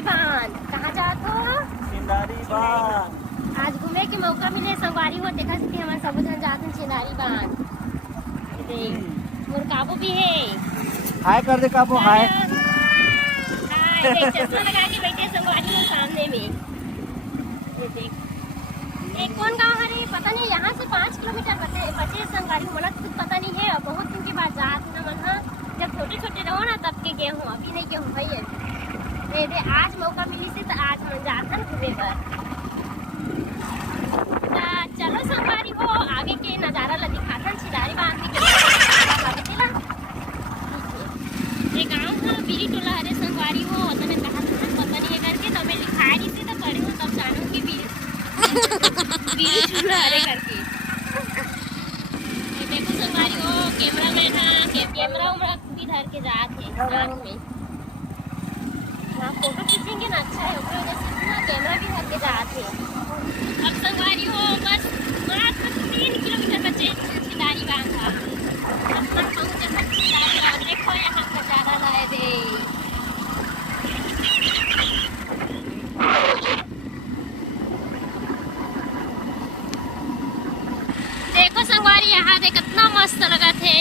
छिंदारी बांध। कहाँ जात हो? छिंदारी बांध। आज घूमे के मौका मिले संगवारी हो, देखा सकते हमारे सब जन जाते हैं छिंदारी बांध। मोर काबू भी है। हाय कर दे काबू, हाय। देख चश्मा लगा के बैठे संगवारी हो सामने में। ये देख, एक कौन गाँव है रे? पता नहीं, यहाँ से 5 किलोमीटर बचे संगवारी हो। मला कुछ पता नहीं है, बहुत दिन के बाद जात न मन। जब छोटे छोटे रहो ना तब के गए हूँ, अभी नहीं गए हूँ भाई। दे आज मौका मिली से तो आज हम जाथन घूमे पर। चलो संगवारी हो, आगे के नजारा ला दिखाथन छिंदारी बांध के। ये गाँव था बीरी टोला हरे संगवारी हो, तने कहा था पता नहीं है करके, तब मैं लिखाई नहीं थी, तब पढ़े हूँ तब जानूँ कि बीरी टोला हरे करके। देखो संगवारी हो, कैमरा मैन है, कैमरा उमरा भी धर के जात है रात में। फोटो खींचेंगे ना, अच्छा है, ऊपर वजह से कैमरा भी धर के जात है। अब संगवारी हो बस मात्र 3 किलोमीटर बचे छिंदारी बांध का। अब तक पहुंचे छिंदारी बांध। देखो यहाँ का नजारा लाए दे। देखो संगवारी यहाँ देख कितना मस्त लगा थे।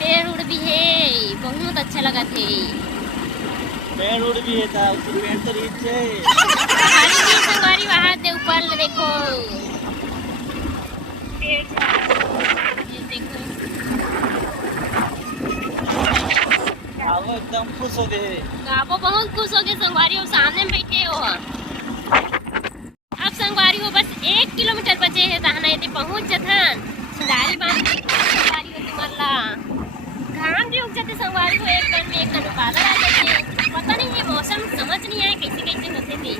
पेड़ उड़ भी है, बहुत अच्छा लगा थे। पेड़ उड़ भी है था, उसको पेड़ तो रीच है। संगवारी वहाँ दे ऊपर देखो, पेड़ ये देखो। गावो एकदम खुश हो गए। गावो बहुत खुश हो गए संगवारी हो, सामने में बैठे हो। अब संगवारी हो बस 1 किलोमीटर बचे है, तहना यदि पहुँच जथन छिंदारी बांध। संगवारी हो तुम्हारा घाम भी उग जाते संगवारी हो, एक कण में एक कण बादल आ जाते। पता नहीं है मौसम समझ नहीं आए कैसे कैसे होते थे।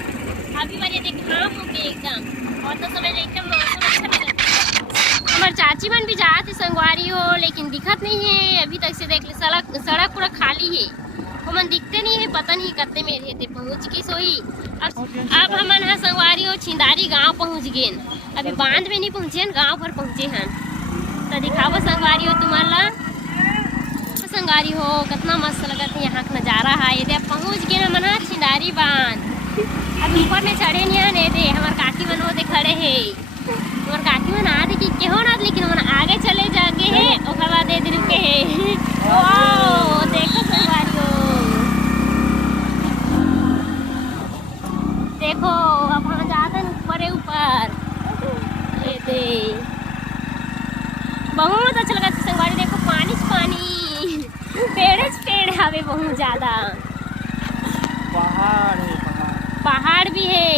अभी बार ये देख घाम हो गए एकदम, और तो समय एकदम मौसम अच्छा लगा। हमारे चाची मन भी जाते संगवारी हो, लेकिन दिखत नहीं है अभी तक से। देख ले सड़क पूरा खाली है, वो मन दिखते नहीं है, पता नहीं करते में रहते। पहुँच के सोई अब हमन है संगवारी हो छिंदारी गाँव पहुँच गए। अभी बांध में नहीं पहुँचे, गाँव भर पहुँचे हैं। तो दिखावो संगवारी हो तुम्हारा। संगवारी हो कितना मस्त लगता है यहाँ का नजारा है। ये अब पहुँच गए हम छिंदारी बांध। अब ऊपर में चढ़े नहीं आने दे, हमारे काकी मन वो खड़े है। हमारे काकी मन आते कि क्यों ना, लेकिन हम आगे चले जाके है और बाद दे रुके है। वाओ देखो संगवारी हो, देखो अब हम जाते हैं ऊपर ऊपर। ये दे बहुत अच्छा लगा संगवारी। देखो पानी पानी, पेड़ हवे बहुत ज्यादा। पहाड़ है, पहाड़ भी है।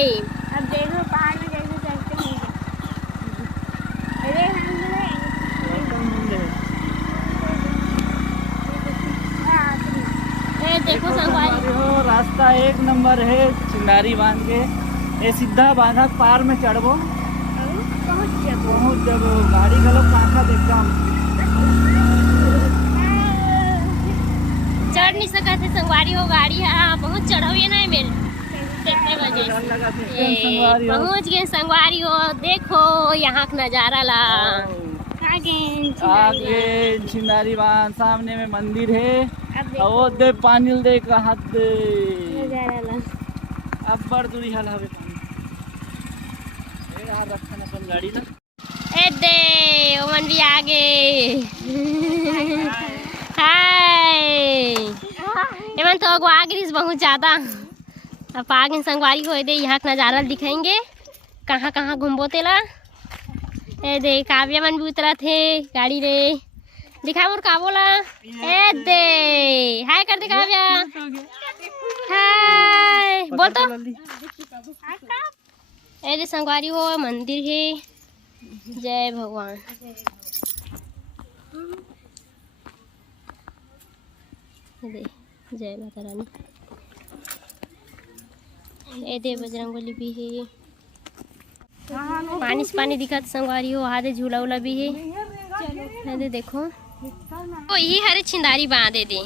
अब देखो पहाड़ में जैसे चलते हैं। देखो संगवारी हो, रास्ता 1 नंबर है छिंदारी बांध के। ये सीधा बांधा पार में चढ़बो, पहुँच जब गाड़ी गलो पाखा एकदम चढ़ नहीं सका थे संगवारी हो। गाड़ी हाँ बहुत चढ़ावी नहीं मेरे देखने वजह पहुँच गए संगवारी हो। देखो यहाँ का नजारा ला। आगे छिंदारी बांध, सामने में मंदिर है। वो दे पानी दे का हाथ दे। अब बड़ दूरी हाल हवे पानी रखन अपन गाड़ी ना। ए दे ओमन भी आगे। हाय एमन तो अगो आगे बहुत ज्यादा। अब आगे संगवारी हो दे, यहाँ का नजारा दिखाएंगे कहाँ कहाँ घूमबो तेला। ए दे काव्या मन भी उतरा थे गाड़ी रे। दिखा मोर का बोला। ए दे हाय कर दे काव्या, हाय बोल तो। ए दे संगवारी हो मंदिर है। जय भगवान। दे जय माता रानी। ए दे बजरंगबली भी है। पानी से पानी दिखा संगवारी हो। आधे झूला उला भी है। दे देखो वो यही हरे छिंदारी बांध दे।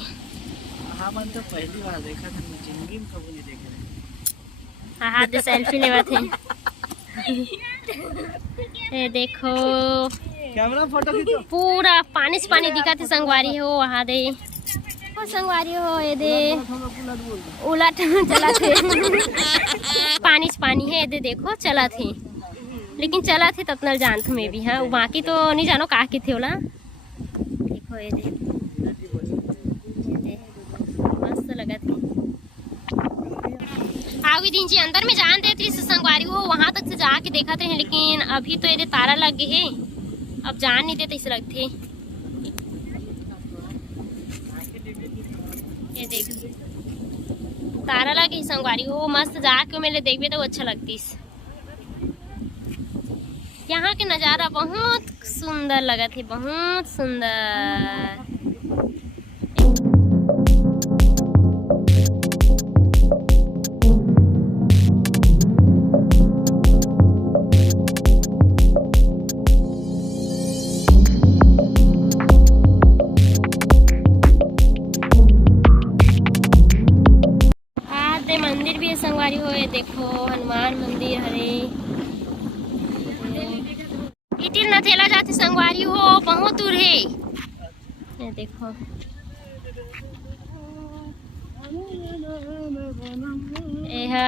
हाँ मन तो पहली बार देखा था, जिंदगी में कभी नहीं देखे। हाँ दे सेल्फी लेवा थे। ए देखो कैमरा फोटो खींचो। पूरा पानी से पानी दिखा थे संगवारी हो। वहाँ दे संगवारी हो ये दे उलट चला थे पानी पानी है ये दे देखो चला थे लेकिन चला थे ततना जान थे मैं भी हाँ बाकी तो नहीं जानो का की थे ओला देखो ये दे मस्त लगा थे आगे दिन जी अंदर में जान देती संगवारी हो वहां तक से जाके देखा थे लेकिन अभी तो ये तारा लग गए है अब जान नहीं देते इस लगते ये देख तारा लगे संगवारी हो मस्त जाके मेरे देखबे तो अच्छा लगती यहाँ के नज़ारा बहुत सुंदर लगा थे बहुत सुंदर मंदिर भी है संगवारी हो ये देखो हनुमान मंदिर हरे इटिल नथेला जाते संगवारी हो बहुत दूर है ये देखो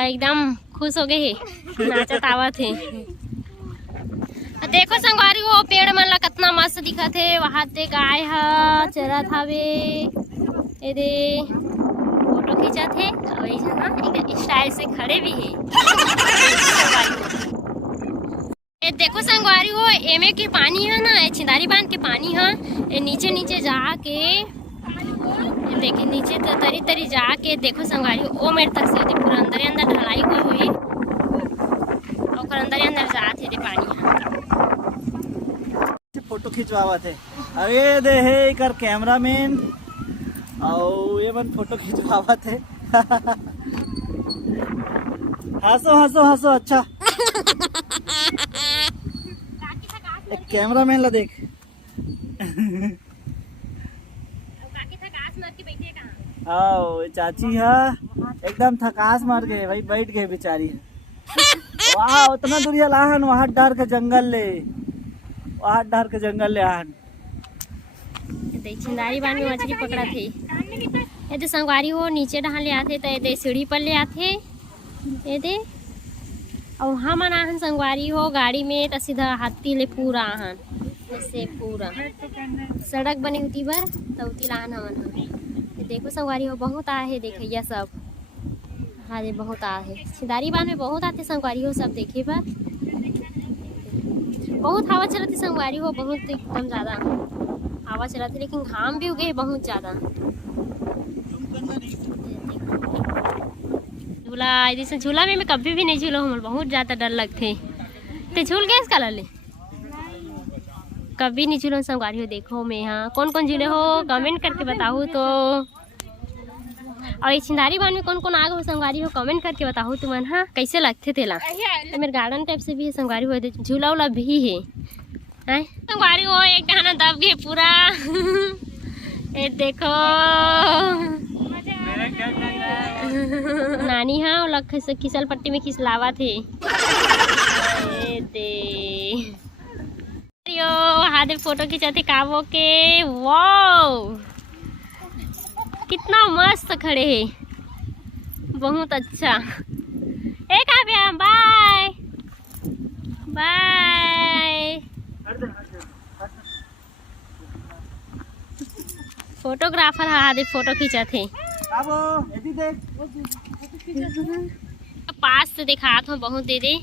एकदम खुश हो गए है नाचत आवत है देखो संगवारी हो पेड़ मन ला कितना मस्त दिखत है वहां ते गाय ह चरत हवे ये दे फोटो खींचत है और एक स्टाइल से खड़े भी है ये देखो संगवारी हो एमे के पानी है ना छिंदारी बांध के पानी है ये नीचे नीचे जाके ये देखे नीचे तरी तरी जाके देखो संगवारी हो ओ मेरे तक से पूरा अंदर अंदर ढलाई हुई और अंदर अंदर जाते थे पानी फोटो खिंचवावा थे अरे दे है कर कैमरामैन और ये मन फोटो खिंचवावा थे हंसो हंसो हंसो अच्छा एक कैमरामैन ला देख आओ चाची है एकदम थकास मार गए भाई बैठ गए बेचारी वाह उतना दूरिया लाहन वहाँ डर के जंगल ले वहाँ डर के जंगल ले आहन छिंदारी बांध में मछली पकड़ा थे ये तो संगवारी हो नीचे डहां ले आते तो ये सीढ़ी पर ले आते ये दे और वहाँ मन आहन संगवारी हो गाड़ी में तो सीधा हाथी ले पूरा आहन ऐसे पूरा सड़क बनी होती बर तो उती लाहन हमन देखो संगवारी हो बहुत आए है देखैया सब हाँ ये बहुत आए है छिंदारी बांध में बहुत आते संगवारी हो सब देखे पर बहुत हवा चलती संगवारी हो बहुत एकदम ज़्यादा हवा चला थी लेकिन घाम भी उगे बहुत ज्यादा झूला जैसे झूला में मैं कभी भी नहीं झूला हूँ बहुत ज्यादा डर लगते तो झूल गए इसका लाले कभी नहीं झूला संगवारी हो देखो मैं यहाँ कौन कौन झूले हो कमेंट करके बताओ तो और ये छिंदारी बांध में कौन कौन आगे हो संगवारी हो कमेंट करके बताओ तुमन हाँ कैसे लगते थे ला तो मेरे गार्डन टाइप से भी है संगवारी हो झूला उला भी है संगवारी हो एक गाना दब गए पूरा ये देखो नानी हाँ लख से खिसल पट्टी में खिसलावा थे ये दे हाथ फोटो खिंचाते काबो के वाओ कितना मस्त खड़े हैं बहुत अच्छा एक आ गया बाय बाय फोटोग्राफर हाथ फोटो खींचा थे पास से दिखा तो बहुत दे दे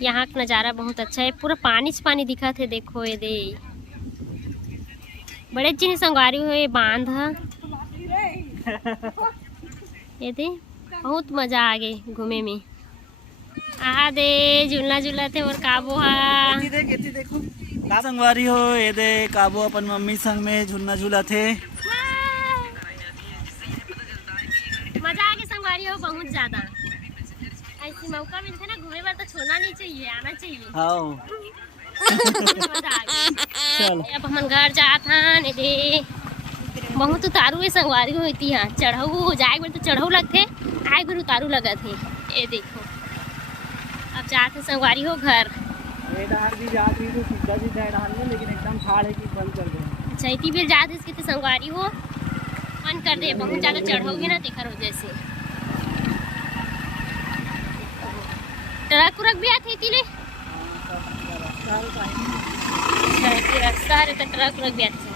यहाँ का नज़ारा बहुत अच्छा है पूरा पानी से पानी दिखा थे देखो ये दे बड़े चीज संगवारी हुए बांध ये दे बहुत मजा आ गए घूमे में आ दे झूलना झूला थे और काबो हा देखो संगवारी हो ये दे काबो अपन मम्मी संग में झूलना झूला थे मजा आ गया संगवारी हो बहुत ज्यादा ऐसी मौका मिलता ना घूमे पर तो छोड़ना नहीं चाहिए आना चाहिए हाँ मजा आ गया चल अब हम घर जात हन दे बहुत उतारू संगवारी होती है चढ़ऊ हो जाए तो चढ़ऊ लगते आए फिर उतारू लगा थे ये देखो अब जाते संगवारी हो घर भी जाती तो सीधा सीधा डाल में लेकिन एकदम ठाड़ है कि बंद कर दे अच्छा इतनी भी जाते इसके संगवारी हो बंद कर दे, बहुत ज्यादा चढ़ोगे ना तेखर वजह से। ट्रक उरक भी आते तिले रास्ता रे, तो ट्रक उरक भी आते।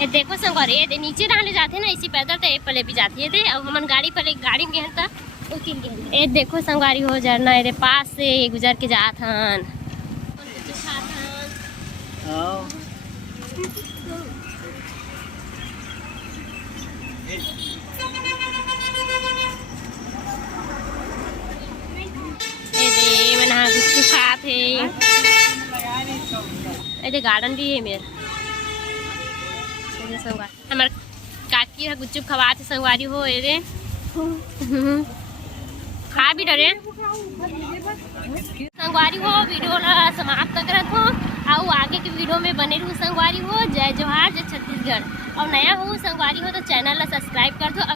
ये देखो संगवारी, ये नीचे रहने जाते ना इसी पैदल, तो ये पले भी जाती है। दे अब हमन गाड़ी पले गाड़ी में गहन था। ये देखो संगवारी हो झरना ये पास से गुजर के जात हन। आओ गुपचुप खात है, ये गार्डन भी है मेरे। हमार काकी है गुपचुप खवात है संगवारी हो रे, खा भी डरे संगवारी हो। वीडियो ला समाप्त करत हो, और आगे के वीडियो में बने रहू संगवारी हो। जय जोहार, जय छत्तीसगढ़। और नया हो संगवारी हो तो चैनल ला सब्सक्राइब कर दो।